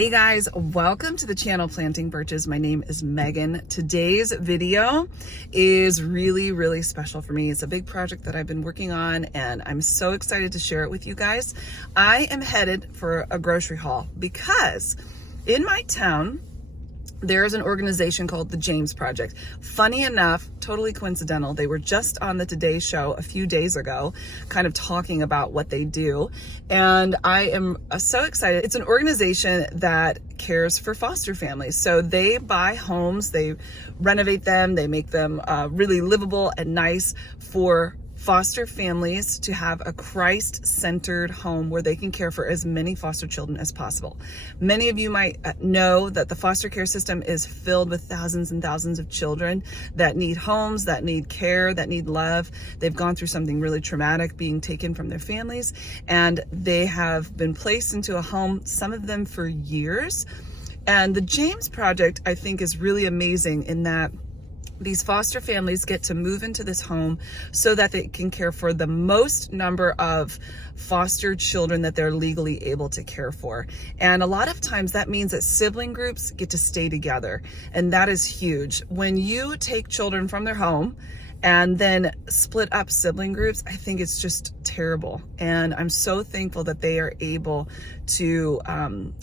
Hey guys, welcome to the channel Planting Birches. My name is Megan. Today's video is really special for me. It's a big project that I've been working on and I'm so excited to share it with you guys. I am headed for a grocery haul because in my town, there is an organization called the James Project. Funny enough, totally coincidental, they were just on the Today Show a few days ago, kind of talking about what they do. And I am so excited. It's an organization that cares for foster families. So they buy homes, they renovate them, they make them really livable and nice for foster families to have a Christ-centered home where they can care for as many foster children as possible. Many of you might know that the foster care system is filled with thousands and thousands of children that need homes, that need care, that need love. They've gone through something really traumatic, being taken from their families, and they have been placed into a home, some of them for years. And the James Project, I think, is really amazing in that these foster families get to move into this home so that they can care for the most number of foster children that they're legally able to care for. And a lot of times that means that sibling groups get to stay together. And that is huge. When you take children from their home and then split up sibling groups, I think it's just terrible. And I'm so thankful that they are able to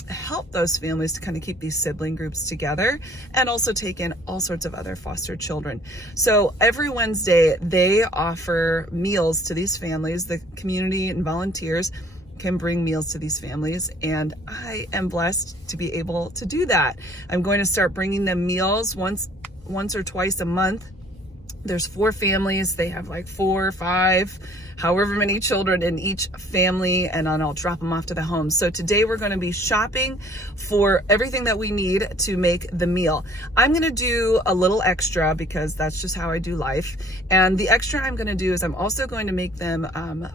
help those families to kind of keep these sibling groups together and also take in all sorts of other foster children. So every Wednesday, they offer meals to these families. The community and volunteers can bring meals to these families, and I am blessed to be able to do that. I'm going to start bringing them meals once or twice a month. There's 4 families. They have like 4 or 5, however many children in each family, and then I'll drop them off to the home. So today we're going to be shopping for everything that we need to make the meal. I'm going to do a little extra because that's just how I do life. And the extra I'm going to do is I'm also going to make them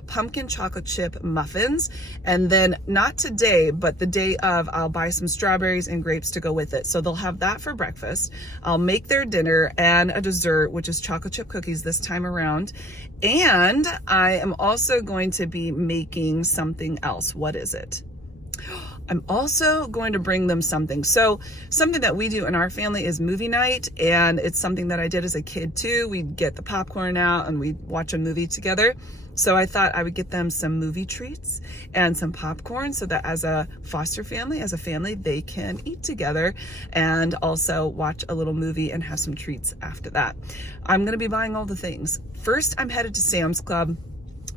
pumpkin chocolate chip muffins. And then not today, but the day of, I'll buy some strawberries and grapes to go with it. So they'll have that for breakfast. I'll make their dinner and a dessert, which is chocolate chip cookies this time around. And I am also going to be making something else. What is it? I'm also going to bring them something. So something that we do in our family is movie night, and it's something that I did as a kid too. We'd get the popcorn out and we'd watch a movie together. So I thought I would get them some movie treats and some popcorn so that as a foster family, as a family, they can eat together and also watch a little movie and have some treats after that. I'm going to be buying all the things. First, I'm headed to Sam's Club.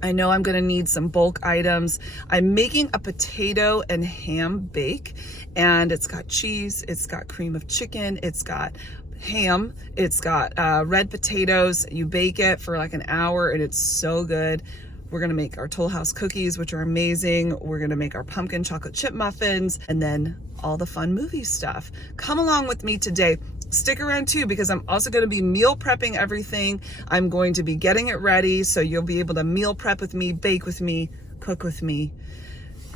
I know I'm going to need some bulk items. I'm making a potato and ham bake, and it's got cheese, it's got cream of chicken, it's got ham, it's got red potatoes. You bake it for like an hour and it's so good. We're gonna make our Toll House cookies, which are amazing. We're gonna make our pumpkin chocolate chip muffins, and then all the fun movie stuff. Come along with me today. Stick around too, because I'm also going to be meal prepping everything. I'm going to be getting it ready, so you'll be able to meal prep with me, bake with me, cook with me.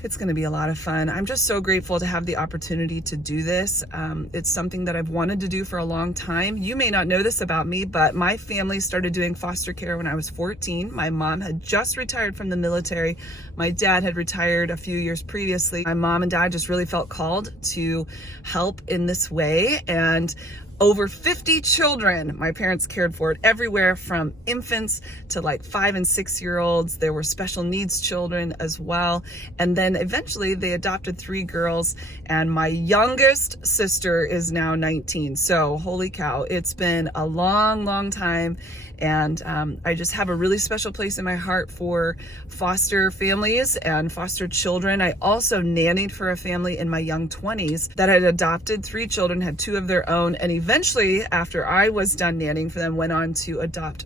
It's going to be a lot of fun. I'm just so grateful to have the opportunity to do this. It's something that I've wanted to do for a long time. You may not know this about me, but my family started doing foster care when I was 14. My mom had just retired from the military. My dad had retired a few years previously. My mom and dad just really felt called to help in this way, and over 50 children my parents cared for, it everywhere from infants to like 5 and 6 year olds. There were special needs children as well. And then eventually they adopted 3 girls, and my youngest sister is now 19. So holy cow, it's been a long time. And I just have a really special place in my heart for foster families and foster children. I also nannied for a family in my young 20s that had adopted 3 children, had 2 of their own, and eventually, after I was done nannying for them, went on to adopt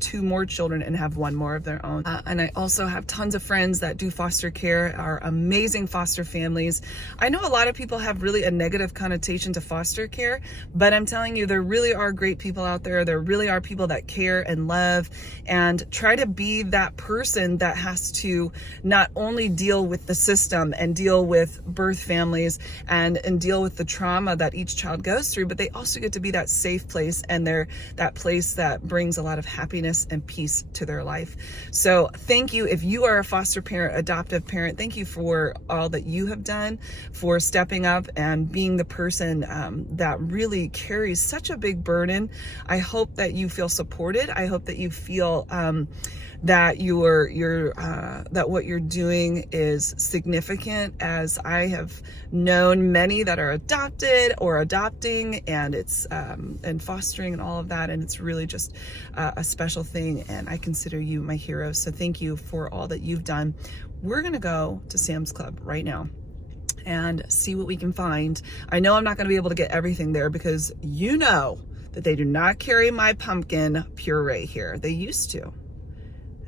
2 more children and have 1 more of their own. And I also have tons of friends that do foster care, are amazing foster families. I know a lot of people have really a negative connotation to foster care, but I'm telling you, there really are great people out there. There really are people that care and love, and try to be that person that has to not only deal with the system and deal with birth families and deal with the trauma that each child goes through, but they also also get to be that safe place, and they're that place that brings a lot of happiness and peace to their life. So thank you. If you are a foster parent, adoptive parent, thank you for all that you have done, for stepping up and being the person that really carries such a big burden. I hope that you feel supported. I hope that you feel that that what you're doing is significant, as I have known many that are adopted or adopting, and it's and fostering and all of that, and it's really just a special thing, and I consider you my hero. So thank you for all that you've done. We're gonna go to Sam's Club right now and see what we can find. I know I'm not gonna be able to get everything there, because you know that they do not carry my pumpkin puree here. They used to,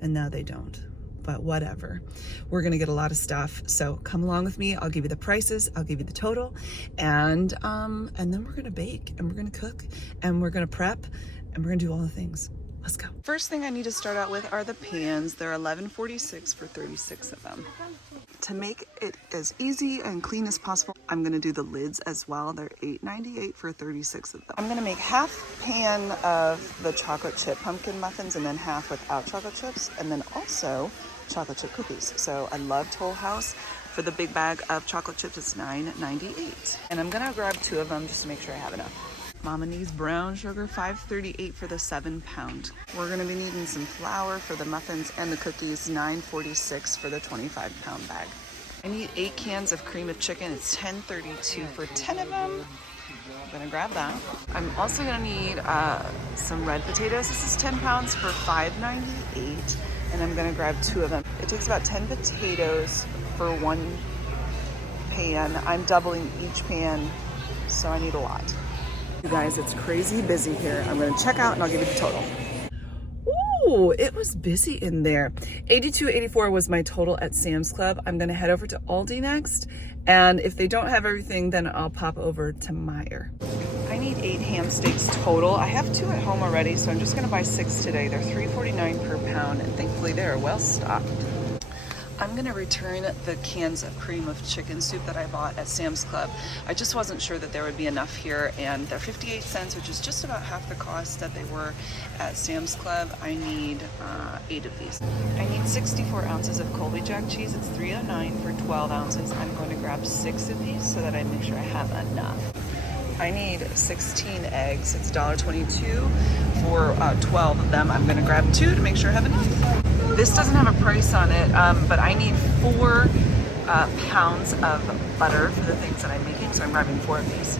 and now they don't, but whatever. We're gonna get a lot of stuff, so come along with me. I'll give you the prices, I'll give you the total, and then we're gonna bake, and we're gonna cook, and we're gonna prep, and we're gonna do all the things. Let's go. First thing I need to start out with are the pans. They're $11.46 for 36 of them. To make it as easy and clean as possible, I'm gonna do the lids as well. They're $8.98 for 36 of them. I'm gonna make half pan of the chocolate chip pumpkin muffins, and then half without chocolate chips, and then also chocolate chip cookies. So I love Toll House. For the big bag of chocolate chips, it's $9.98. And I'm gonna grab 2 of them just to make sure I have enough. Mama needs brown sugar, $5.38 for the 7-pound. We're gonna be needing some flour for the muffins and the cookies, $9.46 for the 25-pound bag. I need 8 cans of cream of chicken. It's $10.32 for 10 of them. I'm gonna grab that. I'm also gonna need some red potatoes. This is 10 pounds for $5.98, and I'm gonna grab 2 of them. It takes about 10 potatoes for 1 pan. I'm doubling each pan, so I need a lot. You guys, it's crazy busy here. I'm gonna check out and I'll give you the total. Ooh, it was busy in there. $82.84 was my total at Sam's Club. I'm gonna head over to Aldi next, and if they don't have everything, then I'll pop over to Meijer. I need 8 ham steaks total. I have 2 at home already, so I'm just gonna buy 6 today. They're $3.49 per pound, and thankfully they're well stocked. I'm gonna return the cans of cream of chicken soup that I bought at Sam's Club. I just wasn't sure that there would be enough here, and they're 58 cents, which is just about half the cost that they were at Sam's Club. I need 8 of these. I need 64 ounces of Colby Jack cheese. It's $3.09 for 12 ounces. I'm going to grab 6 of these so that I make sure I have enough. I need 16 eggs. It's $1.22 for 12 of them. I'm gonna grab 2 to make sure I have enough. This doesn't have a price on it, but I need 4 pounds of butter for the things that I'm making, so I'm grabbing 4 of these.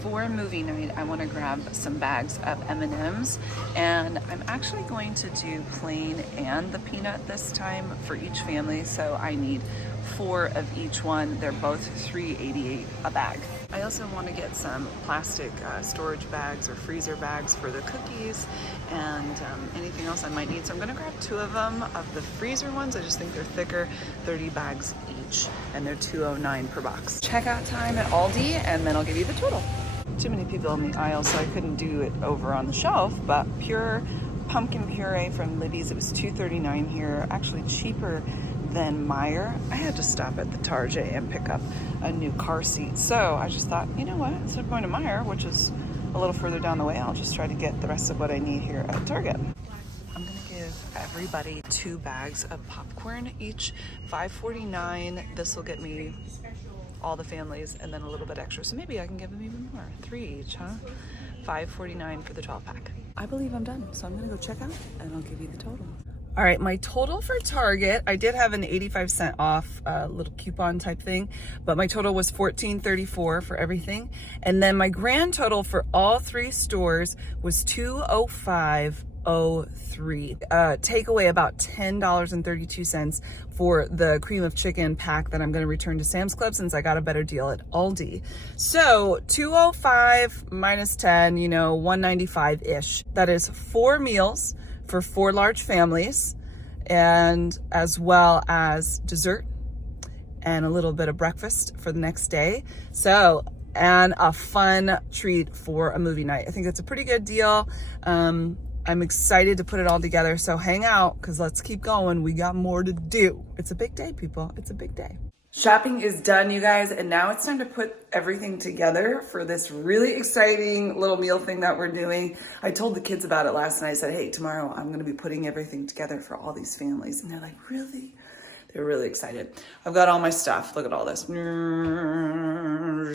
For movie night, I want to grab some bags of M&Ms, and I'm actually going to do plain and the peanut this time for each family, so I need 4 of each one. They're both $3.88 a bag. I also want to get some plastic storage bags or freezer bags for the cookies and anything else I might need. So I'm gonna grab 2 of them, of the freezer ones. I just think they're thicker, 30 bags each, and they're $2.09 per box. Checkout time at Aldi, and then I'll give you the total. Too many people in the aisle, so I couldn't do it over on the shelf, but pure pumpkin puree from Libby's, it was $2.39 here, actually cheaper than Meijer. I had to stop at the Target and pick up a new car seat. So I just thought, you know what, instead of going to Meijer, which is a little further down the way, I'll just try to get the rest of what I need here at Target. I'm gonna give everybody 2 bags of popcorn, each $5.49. This will get me all the families and then a little bit extra. So maybe I can give them even more, 3 each, huh? $5.49 for the 12-pack. I believe I'm done, so I'm gonna go check out and I'll give you the total. All right, my total for Target, I did have an 85-cent off little coupon type thing, but my total was $14.34 for everything. And then my grand total for all 3 stores was $205.03. Take away about $10.32 for the cream of chicken pack that I'm gonna return to Sam's Club since I got a better deal at Aldi. So $205 minus 10, you know, $195-ish. That is 4 meals for 4 large families, and as well as dessert and a little bit of breakfast for the next day. So, and a fun treat for a movie night. I think that's a pretty good deal. I'm excited to put it all together. So hang out, because let's keep going. We got more to do. It's a big day, people. It's a big day. Shopping is done, you guys, and now it's time to put everything together for this really exciting little meal thing that we're doing. I told the kids about it last night. I said, hey, tomorrow I'm gonna be putting everything together for all these families. And they're like, really? They're really excited. I've got all my stuff. Look at all this. And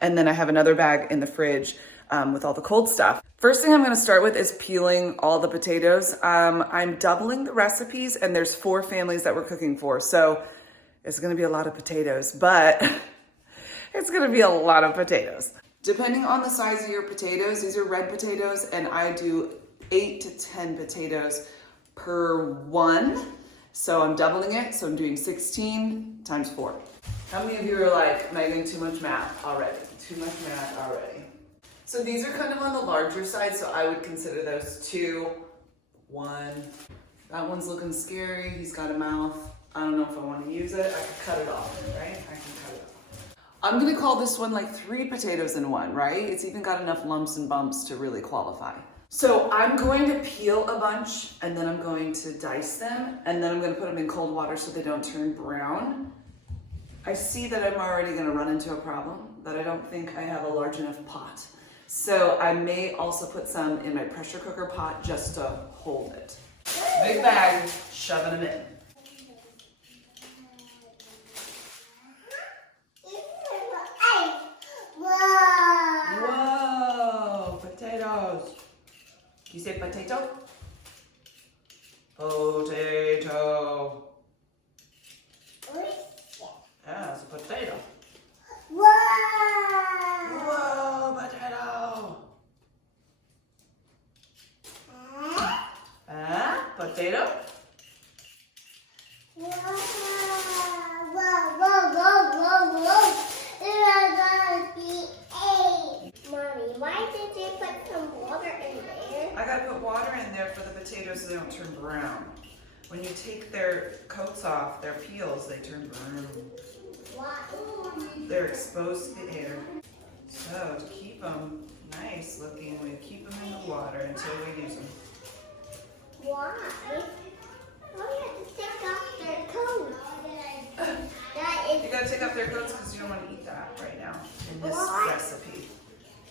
then I have another bag in the fridge with all the cold stuff. First thing I'm gonna start with is peeling all the potatoes. I'm doubling the recipes, and there's 4 families that we're cooking for. So it's gonna be a lot of potatoes, but it's gonna be a lot of potatoes. Depending on the size of your potatoes, these are red potatoes, and I do 8 to 10 potatoes per one. So I'm doubling it, so I'm doing 16 times 4. How many of you are like, Megan, too much math already? Too much math already. So these are kind of on the larger side, so I would consider those 2, 1. That one's looking scary, he's got a mouth. I don't know if I want to use it. I can cut it off, right? I can cut it off. I'm gonna call this one like 3 potatoes in one, right? It's even got enough lumps and bumps to really qualify. So I'm going to peel a bunch, and then I'm going to dice them, and then I'm gonna put them in cold water so they don't turn brown. I see that I'm already gonna run into a problem, that I don't think I have a large enough pot. So I may also put some in my pressure cooker pot just to hold it. Big bag, shoving them in. Whoa, potatoes. You say potato? Potato. Yeah, it's a potato. Whoa, potato. Potato? Mommy, why did you put some water in there? I gotta put water in there for the potatoes so they don't turn brown. When you take their coats off, their peels, they turn brown. Why? They're exposed to the air. So to keep them nice looking, we keep them in the water until we use them. Why? Oh, you have to take off their coats. You gotta take off their coats because you don't want to eat that right now in this recipe.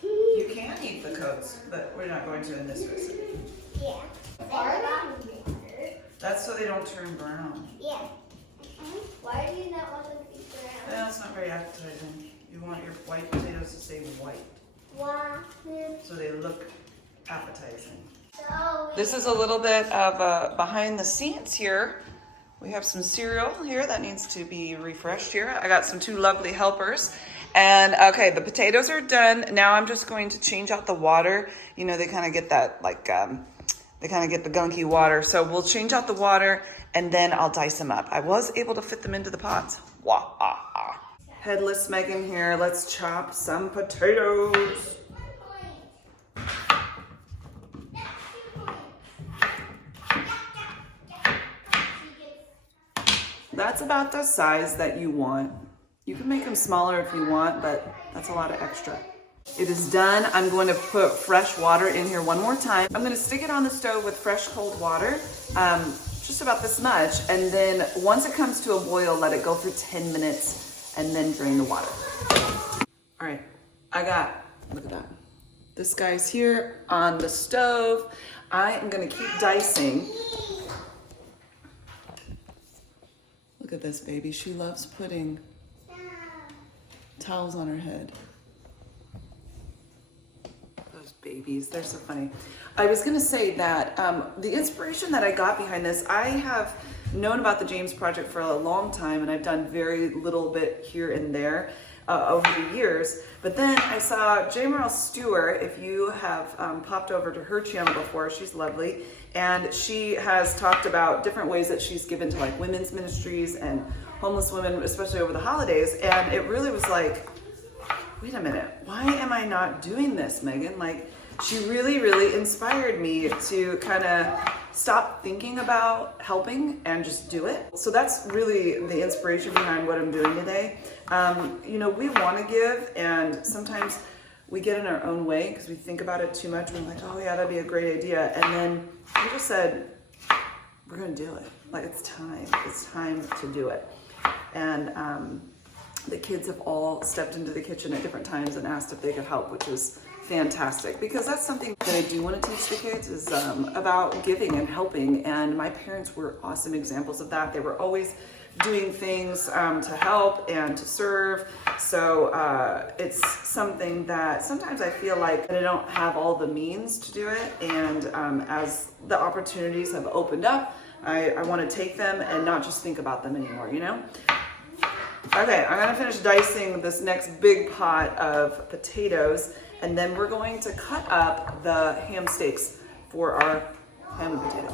You can eat the coats, but we're not going to in this recipe. Yeah. That's so they don't turn brown. Yeah. Why do you not want them to be brown? Well, it's not very appetizing. You want your white potatoes to stay white. Why? So they look appetizing. So This is a little bit of behind the scenes here. We have some cereal here that needs to be refreshed here. I got some 2 lovely helpers. And okay, the potatoes are done. Now I'm just going to change out the water. You know, they kind of get that like, they kind of get the gunky water. So we'll change out the water and then I'll dice them up. I was able to fit them into the pots. Wah, ah, ah. Headless Megan here. Let's chop some potatoes. That's about the size that you want. You can make them smaller if you want, but that's a lot of extra. It is done. I'm going to put fresh water in here one more time. I'm going to stick it on the stove with fresh cold water, just about this much. And then once it comes to a boil, let it go for 10 minutes and then drain the water. All right, look at that. This guy's here on the stove. I am going to keep dicing. Look at this baby. She loves putting towels on her head. Those babies, they're so funny. I was gonna say that the inspiration that I got behind this, I have known about the James Project for a long time, and I've done very little bit here and there over the years. But then I saw J. Merle Stewart, if you have popped over to her channel before, she's lovely. And she has talked about different ways that she's given to like women's ministries and homeless women, especially over the holidays. And it really was like, wait a minute, why am I not doing this, Megan? Like, she really, really inspired me to kind of stop thinking about helping and just do it. So that's really the inspiration behind what I'm doing today. You know, we want to give, and sometimes we get in our own way because we think about it too much. We're like, oh yeah, that'd be a great idea. And then we just said, we're going to do it. Like, it's time to do it. And the kids have all stepped into the kitchen at different times and asked if they could help, which is fantastic, because that's something that I do want to teach the kids is about giving and helping. And my parents were awesome examples of that. They were always doing things to help and to serve. So it's something that sometimes I feel like I don't have all the means to do it. And as the opportunities have opened up, I want to take them and not just think about them anymore, you know? Okay, I'm gonna finish dicing this next big pot of potatoes, and then we're going to cut up the ham steaks for our ham and potato.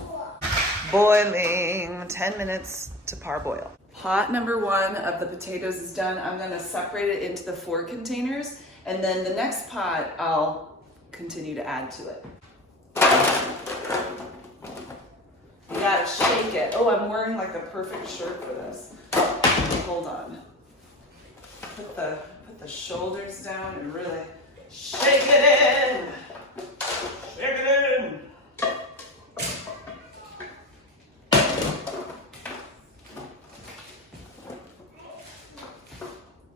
Boiling, 10 minutes to parboil. Pot number 1 of the potatoes is done. I'm gonna separate it into the 4 containers, and then the next pot I'll continue to add to it. You gotta shake it. Oh, I'm wearing like the perfect shirt for this. Hold on. Put the shoulders down and really shake it in. Shake it in.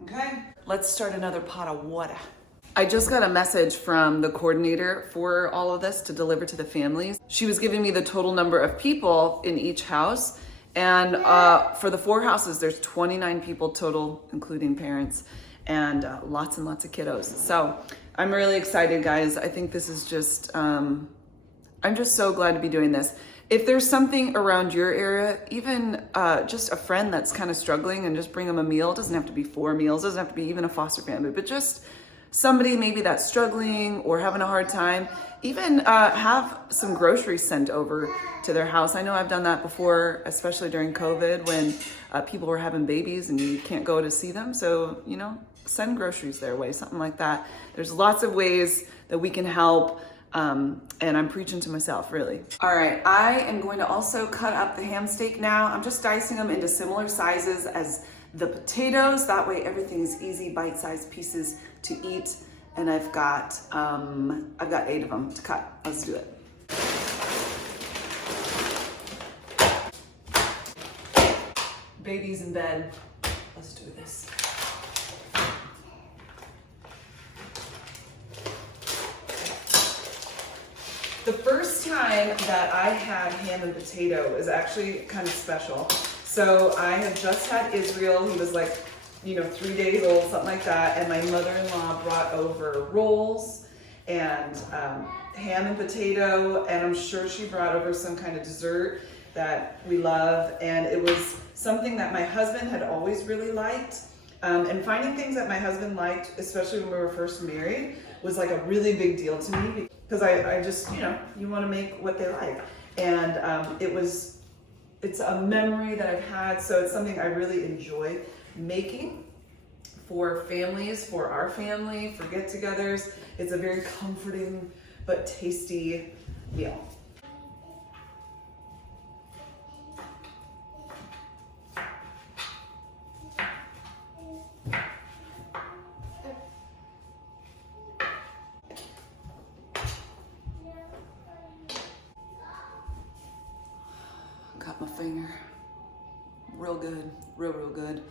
Okay, let's start another pot of water. I just got a message from the coordinator for all of this to deliver to the families. She was giving me the total number of people in each house. And for the 4 houses, there's 29 people total, including parents, and lots and lots of kiddos. So I'm really excited, guys. I think this is just, I'm just so glad to be doing this. If there's something around your area, even just a friend that's kind of struggling, and just bring them a meal. It doesn't have to be 4 meals, it doesn't have to be even a foster family, but just somebody maybe that's struggling or having a hard time, even have some groceries sent over to their house. I know I've done that before, especially during COVID when people were having babies and you can't go to see them. So, you know, send groceries their way, something like that. There's lots of ways that we can help. And I'm preaching to myself, really. All right, I am going to also cut up the ham steak now. I'm just dicing them into similar sizes as the potatoes. That way everything is easy, bite-sized pieces to eat. And I've got 8 of them to cut. Let's do it. Baby's in bed. Let's do this. The first time that I had ham and potato is actually kind of special. So I had just had Israel. He was like, 3 days old, something like that. And my mother-in-law brought over rolls and ham and potato. And I'm sure she brought over some kind of dessert that we love. And it was something that my husband had always really liked. And finding things that my husband liked, especially when we were first married, was like a really big deal to me. Because I just, you want to make what they like. And it's a memory that I've had. So it's something I really enjoy making for families, for our family, for get-togethers. It's a very comforting but tasty meal. Got my finger. Real good, real good.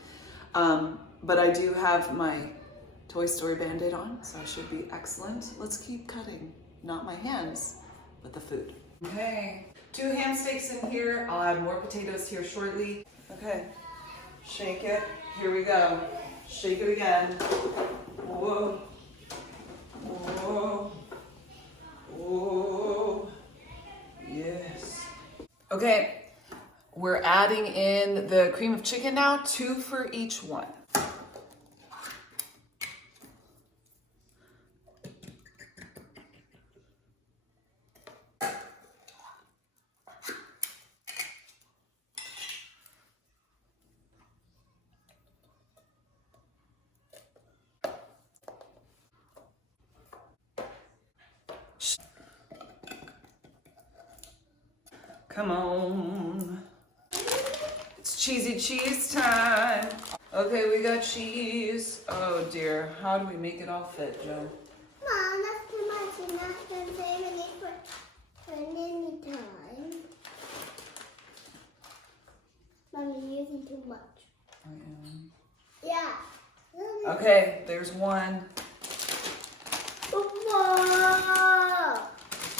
But I do have my Toy Story Band-Aid on, so I should be excellent. Let's keep cutting. Not my hands, but the food. Okay, 2 ham steaks in here. I'll add more potatoes here shortly. Okay, shake it. Here we go. Shake it again. Whoa. Whoa. Whoa. Yes. Okay. We're adding in the cream of chicken now, 2 for each one. Come on. Cheesy cheese time. Okay, we got cheese. Oh dear, how do we make it all fit, Joe? Mom, that's too much and that's been saving it for any time. Mom, you're using too much. Yeah. Okay, there's one. Whoa.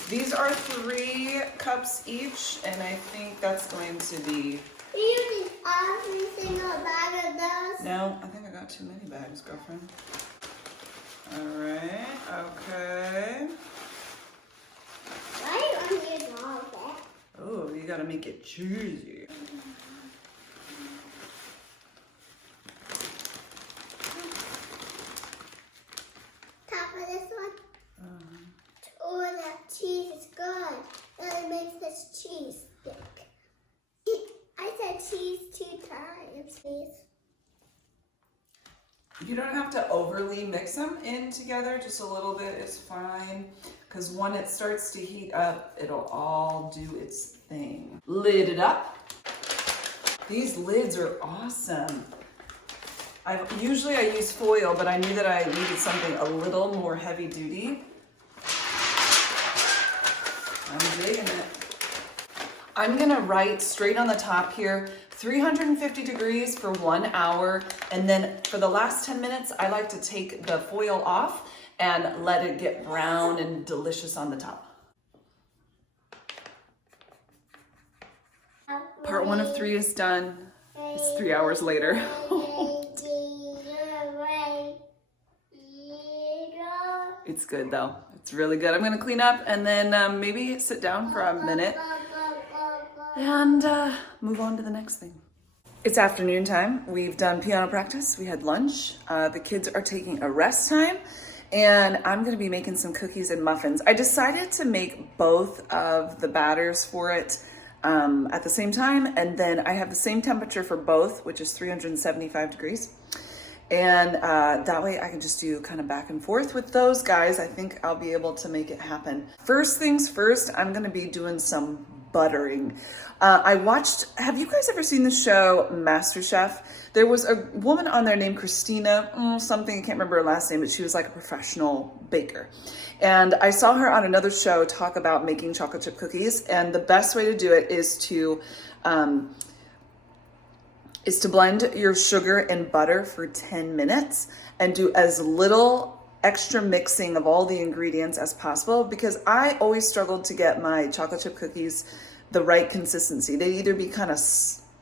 These are 3 cups each, and I think that's going to be... Are you using every single bag of those? No, I think I got too many bags, girlfriend. All right, okay. Why are you only using all of that? Oh, you gotta make it juicy. Top of this one? Oh, that cheese is good. It makes this cheese stick. I said cheese 2 times, please. You don't have to overly mix them in together, just a little bit is fine. Because when it starts to heat up, it'll all do its thing. Lid it up. These lids are awesome. Usually I use foil, but I knew that I needed something a little more heavy duty. I'm digging it. I'm gonna write straight on the top here, 350 degrees for 1 hour. And then for the last 10 minutes, I like to take the foil off and let it get brown and delicious on the top. Part 1 of 3 is done. It's 3 hours later. It's good though. It's really good. I'm gonna clean up and then maybe sit down for a minute and move on to the next thing. It's afternoon time. We've done piano practice. We had lunch. The kids are taking a rest time and I'm gonna be making some cookies and muffins. I decided to make both of the batters for it at the same time, and then I have the same temperature for both, which is 375 degrees. And that way I can just do kind of back and forth with those guys. I think I'll be able to make it happen. First things first, I'm gonna be doing some buttering. Have you guys ever seen the show MasterChef? There was a woman on there named Christina, something, I can't remember her last name, but she was like a professional baker. And I saw her on another show talk about making chocolate chip cookies. And the best way to do it is to blend your sugar and butter for 10 minutes and do as little extra mixing of all the ingredients as possible, because I always struggled to get my chocolate chip cookies the right consistency. They'd either be kind of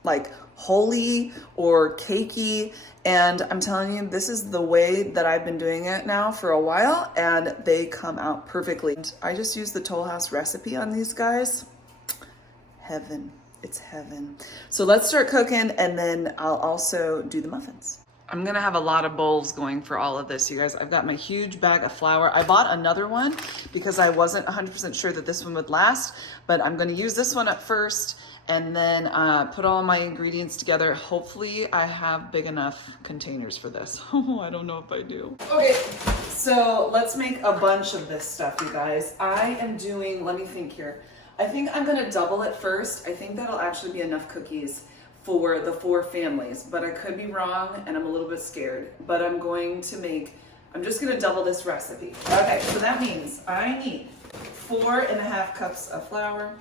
like holy or cakey, and I'm telling you, this is the way that I've been doing it now for a while, and they come out perfectly. I just use the Toll House recipe on these guys. Heaven. It's heaven. So let's start cooking, and then I'll also do the muffins. I'm gonna have a lot of bowls going for all of this, you guys. I've got my huge bag of flour. I bought another one because I wasn't 100% sure that this one would last, but I'm gonna use this one at first and then put all my ingredients together. Hopefully I have big enough containers for this. Oh, I don't know if I do. Okay, so let's make a bunch of this stuff, you guys. I am doing, let me think here. I think I'm gonna double it first. I think that'll actually be enough cookies for the 4 families, but I could be wrong and I'm a little bit scared, but I'm just gonna double this recipe. Okay, so that means I need 4.5 cups of flour.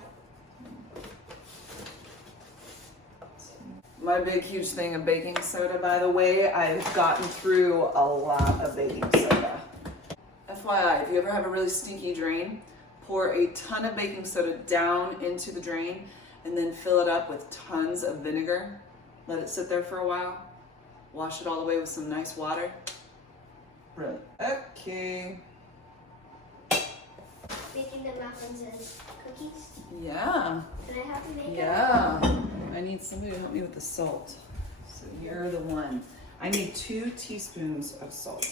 My big, huge thing of baking soda, by the way. I've gotten through a lot of baking soda. FYI, if you ever have a really stinky drain, pour a ton of baking soda down into the drain and then fill it up with tons of vinegar. Let it sit there for a while. Wash it all the way with some nice water. Brilliant. Okay. Making the muffins and cookies? Yeah. Can I help you make it? Yeah. I need somebody to help me with the salt. So you're the one. I need 2 teaspoons of salt.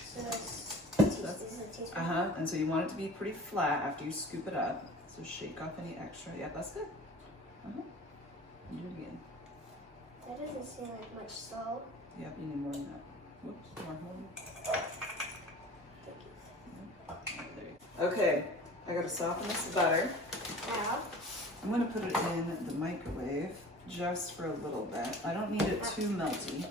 So it's a teaspoon. And so you want it to be pretty flat after you scoop it up. So shake off any extra. Yeah, that's good. And do it again. That doesn't seem like much salt. Yep, you need more than that. Whoops, more hold. Thank you. Okay, I gotta soften this butter. Now, I'm gonna put it in the microwave just for a little bit. I don't need it too melty.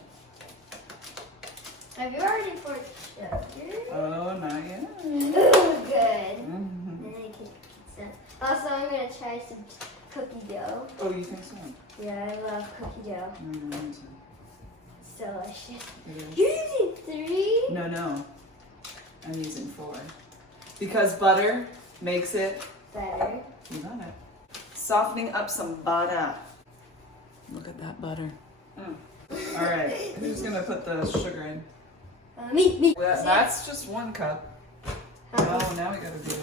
have you already poured sugar? Oh, not yet. Ooh, good. Then I can. Also, I'm gonna try some cookie dough. Oh, you think so? Yeah, I love cookie dough. No. It's delicious. It is. You're using 3? No. I'm using 4. Because butter makes it Better. You got it. Softening up some butter. Look at that butter. All right, who's gonna put the sugar in? Me. Well, that's just 1 cup. Oh, now we gotta do.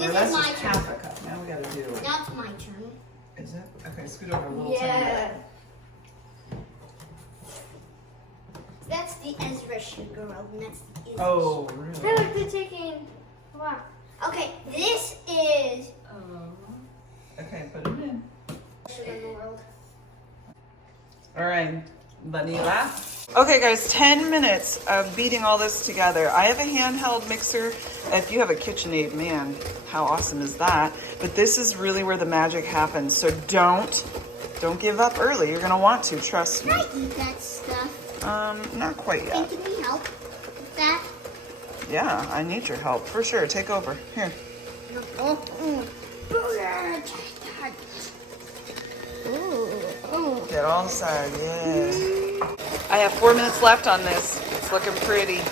Or that's just half a cup. Now we gotta do. That's my turn. Is it? Okay, scoot over a little tiny bit. That's the Ezra sugar, and that's the Ezra Oh, sugar. really? I like the chicken. Wow. Okay, this is Okay, put it in. sugar in the world. All right, vanilla. Okay guys, 10 minutes of beating all this together. I have a handheld mixer. If you have a KitchenAid, man, how awesome is that? But this is really where the magic happens. So don't give up early. You're gonna want to, trust me. Can I eat that stuff? Not quite yet. And can we help with that? Yeah, I need your help for sure. Take over. Here. Get all inside, yeah. I have 4 minutes left on this. It's looking pretty.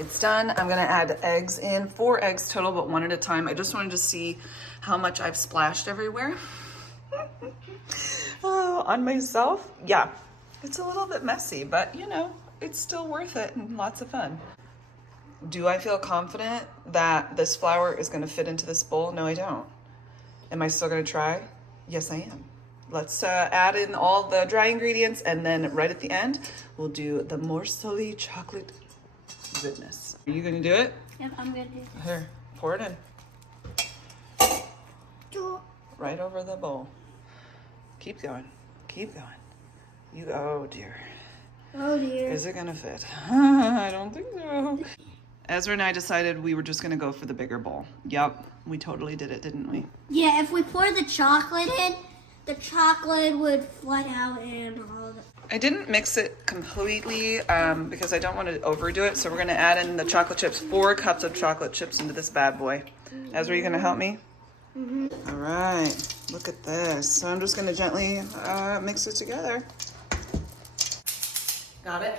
It's done. I'm gonna add eggs in, 4 eggs total, but 1 at a time. I just wanted to see how much I've splashed everywhere. Oh, on myself? Yeah, it's a little bit messy, but you know, it's still worth it and lots of fun. Do I feel confident that this flour is gonna fit into this bowl? No, I don't. Am I still gonna try? Yes, I am. Let's add in all the dry ingredients, and then right at the end, we'll do the morsely chocolate goodness. Are you gonna do it? Yep, I'm gonna do it. Here, pour it in. Right over the bowl. Keep going, keep going. You, oh dear. Oh dear. Is it gonna fit? I don't think so. Ezra and I decided we were just gonna go for the bigger bowl. Yep, we totally did it, didn't we? Yeah, if we pour the chocolate in, the chocolate would flood out and all of it. I didn't mix it completely because I don't want to overdo it. So we're gonna add in the chocolate chips, 4 cups of chocolate chips into this bad boy. Ezra, are you gonna help me? Mm-hmm. All right, look at this. So I'm just gonna gently mix it together. Got it?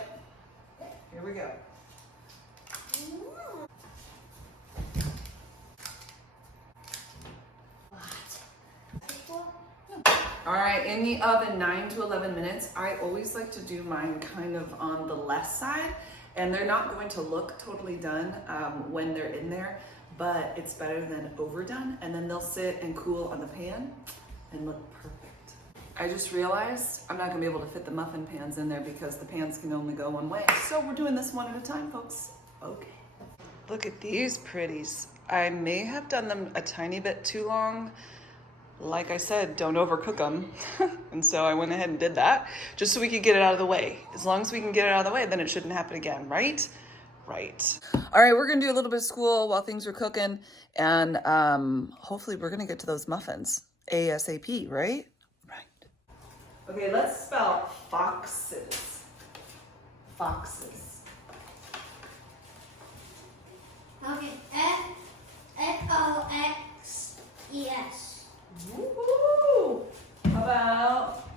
Here we go. All right, in the oven, 9 to 11 minutes. I always like to do mine kind of on the left side, and they're not going to look totally done when they're in there, but it's better than overdone, and then they'll sit and cool on the pan and look perfect. I just realized I'm not gonna be able to fit the muffin pans in there because the pans can only go one way. So we're doing this 1 at a time, folks. Okay. Look at these pretties. I may have done them a tiny bit too long. Like I said, don't overcook them. And so I went ahead and did that just so we could get it out of the way. As long as we can get it out of the way, then it shouldn't happen again, right? Right. All right, we're gonna do a little bit of school while things are cooking, and hopefully we're gonna get to those muffins ASAP, right? Right. Okay, let's spell foxes. Foxes. Okay, F-O-X-E-S. Woohoo! How about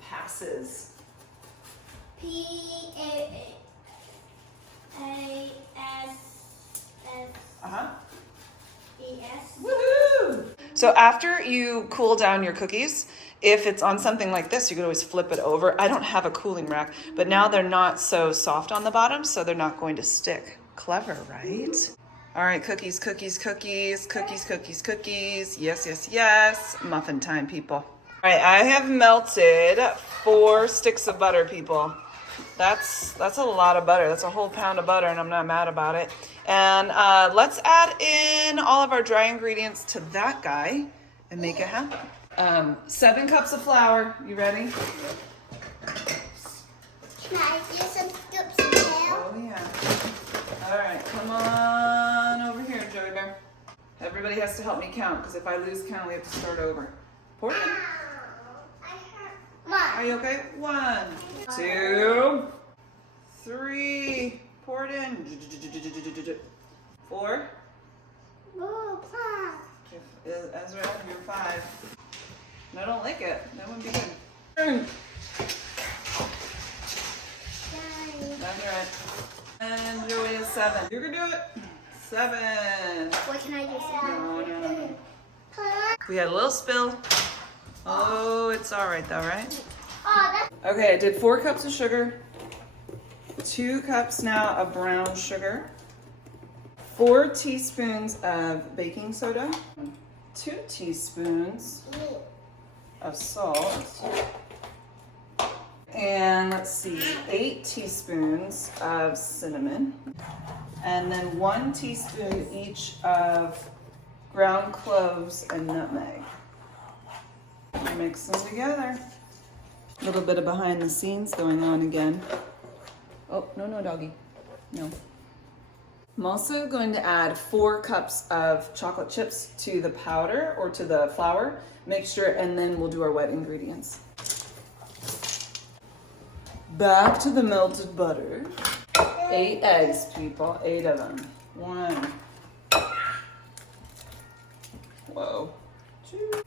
passes? P-A-S-S-E-S. Woohoo! So after you cool down your cookies, if it's on something like this, you could always flip it over. I don't have a cooling rack, but now they're not so soft on the bottom, so they're not going to stick. Clever, right? All right, cookies, cookies, cookies, cookies, cookies, cookies. Yes, yes, yes. Muffin time, people. All right, I have melted 4 sticks of butter, people. That's a lot of butter. That's a whole pound of butter, and I'm not mad about it. And let's add in all of our dry ingredients to that guy and make it happen. 7 cups of flour. You ready? Can I do some scoops of tail? Oh, yeah. All right, come on over here, Joey Bear. Everybody has to help me count, because if I lose count, we have to start over. Pour it in. Are you okay? 1, 2, 3. Pour it in. 4. Oh, Pop. Ezra, you're 5. like it. That wouldn't be good. Turn. That's right. And Joey is 7. You can do it. 7. What can I do? 7. No. We had a little spill. Oh, it's all right though, right? Oh, Okay, I did 4 cups of sugar. 2 cups now of brown sugar. 4 teaspoons of baking soda. 2 teaspoons of salt. And let's see, 8 teaspoons of cinnamon. And then 1 teaspoon each of ground cloves and nutmeg. Mix them together. A little bit of behind the scenes going on again. Oh, no, doggy. No. I'm also going to add 4 cups of chocolate chips to the powder or to the flour mixture, and then we'll do our wet ingredients. Back to the melted butter. 8 eggs, people. 8 of them. 1. Whoa. 2.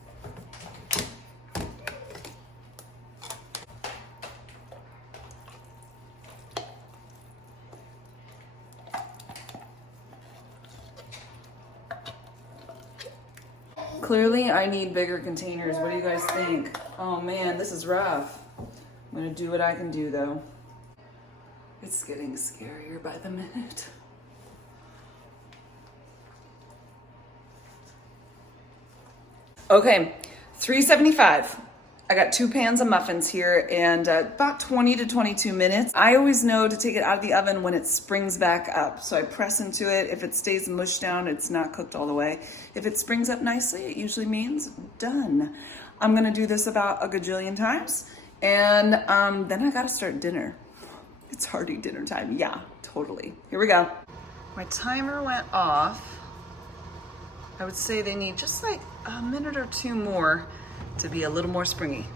Clearly, I need bigger containers. What do you guys think? Oh man, this is rough. I'm gonna do what I can do though. It's getting scarier by the minute. Okay, $3.75. I got 2 pans of muffins here and about 20 to 22 minutes. I always know to take it out of the oven when it springs back up. So I press into it. If it stays mushed down, it's not cooked all the way. If it springs up nicely, it usually means done. I'm gonna do this about a gajillion times. And then I gotta start dinner. It's already dinner time. Yeah, totally. Here we go. My timer went off. I would say they need just like a minute or 2 more to be a little more springy.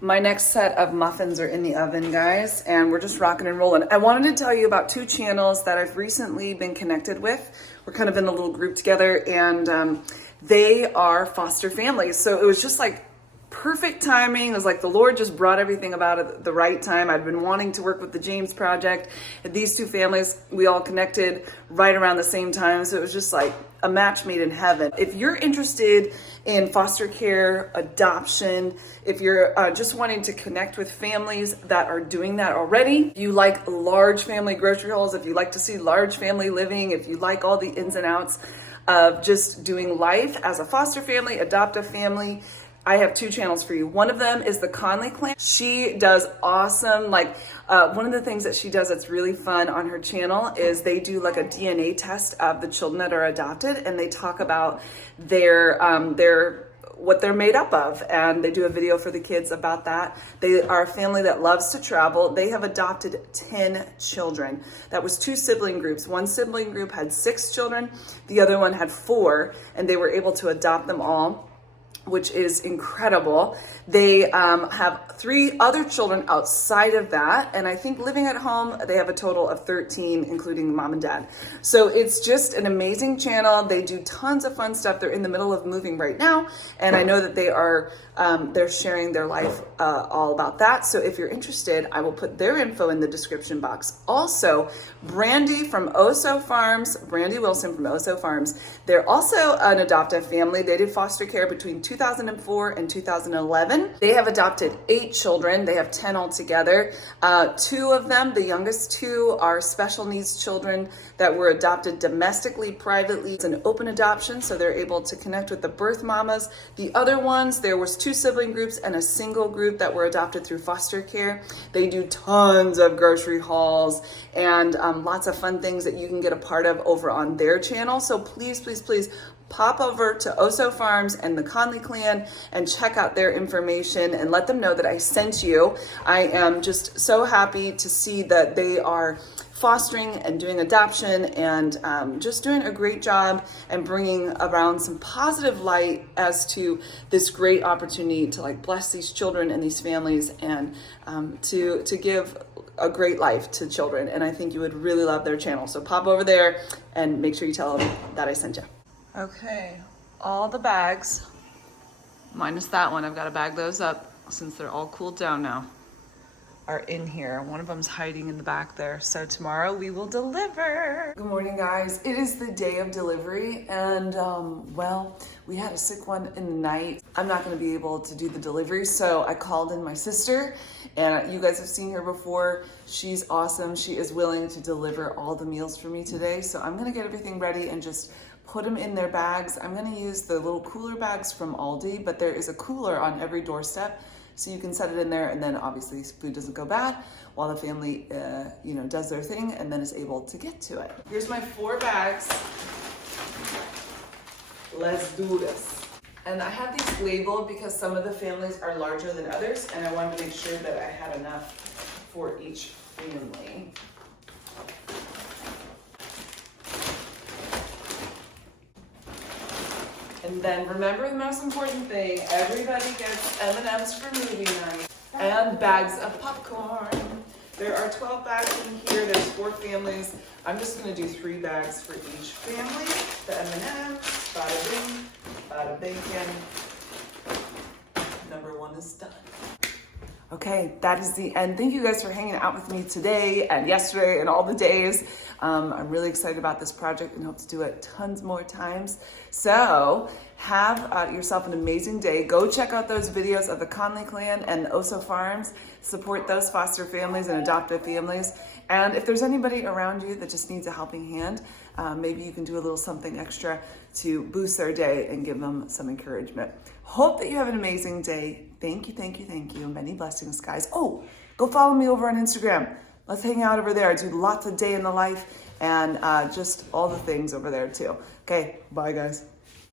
My next set of muffins are in the oven, guys, and we're just rocking and rolling. I wanted to tell you about 2 channels that I've recently been connected with. We're kind of in a little group together, and they are foster families. So it was just like perfect timing. It was like the Lord just brought everything about at the right time. I'd been wanting to work with the James Project. And these 2 families, we all connected right around the same time. So it was just like a match made in heaven. If you're interested in foster care, adoption, if you're just wanting to connect with families that are doing that already, if you like large family grocery hauls, if you like to see large family living, if you like all the ins and outs of just doing life as a foster family, adopt a family, I have 2 channels for you. One of them is the Conley clan. She does awesome, like one of the things that she does that's really fun on her channel is they do like a DNA test of the children that are adopted, and they talk about their what they're made up of, and they do a video for the kids about that. They are a family that loves to travel. They have adopted 10 children. That was 2 sibling groups. One sibling group had 6 children, the other one had 4, and they were able to adopt them all, which is incredible. They have 3 other children outside of that, and I think living at home, they have a total of 13, including mom and dad. So it's just an amazing channel. They do tons of fun stuff. They're in the middle of moving right now, and I know that they are they're sharing their life all about that. So if you're interested, I will put their info in the description box. Also, Brandy from Oso Farms, Brandy Wilson from Oso Farms, they're also an adoptive family. They did foster care between 2004 and 2011. They have adopted 8 children. They have 10 altogether. 2 of them, the youngest 2, are special needs children that were adopted domestically, privately. It's an open adoption, so they're able to connect with the birth mamas. The other ones, there was 2 sibling groups and a single group that were adopted through foster care. They do tons of grocery hauls and lots of fun things that you can get a part of over on their channel. So please, please, please pop over to Oso Farms and the Conley clan and check out their information and let them know that I sent you. I am just so happy to see that they are fostering and doing adoption and just doing a great job and bringing around some positive light as to this great opportunity to like bless these children and these families and to give a great life to children. And I think you would really love their channel. So pop over there and make sure you tell them that I sent you. Okay, all the bags minus that one. I've got to bag those up since they're all cooled down now. Are in here. One of them's hiding in the back there. So tomorrow we will deliver. Good morning, guys. It is the day of delivery, and well, we had a sick one in the night. I'm not going to be able to do the delivery, so I called in my sister, and you guys have seen her before. She's awesome. She is willing to deliver all the meals for me today, so I'm going to get everything ready and just put them in their bags. I'm going to use the little cooler bags from Aldi, but there is a cooler on every doorstep. So you can set it in there, and then obviously food doesn't go bad while the family, does their thing and then is able to get to it. Here's my 4 bags. Let's do this. And I have these labeled because some of the families are larger than others, and I wanted to make sure that I had enough for each family. And then remember the most important thing, everybody gets M&Ms for movie night and bags of popcorn. There are 12 bags in here, there's 4 families. I'm just gonna do 3 bags for each family. The M&Ms, bada bing, bada bacon. Number 1 is done. Okay, that is the end. Thank you guys for hanging out with me today and yesterday and all the days. I'm really excited about this project and hope to do it tons more times. So have yourself an amazing day. Go check out those videos of the Conley clan and Oso Farms. Support those foster families and adoptive families. And if there's anybody around you that just needs a helping hand, maybe you can do a little something extra to boost their day and give them some encouragement. Hope that you have an amazing day. Thank you, thank you, thank you. Many blessings, guys. Oh, go follow me over on Instagram. Let's hang out over there. I do lots of day in the life and just all the things over there too. Okay, bye guys.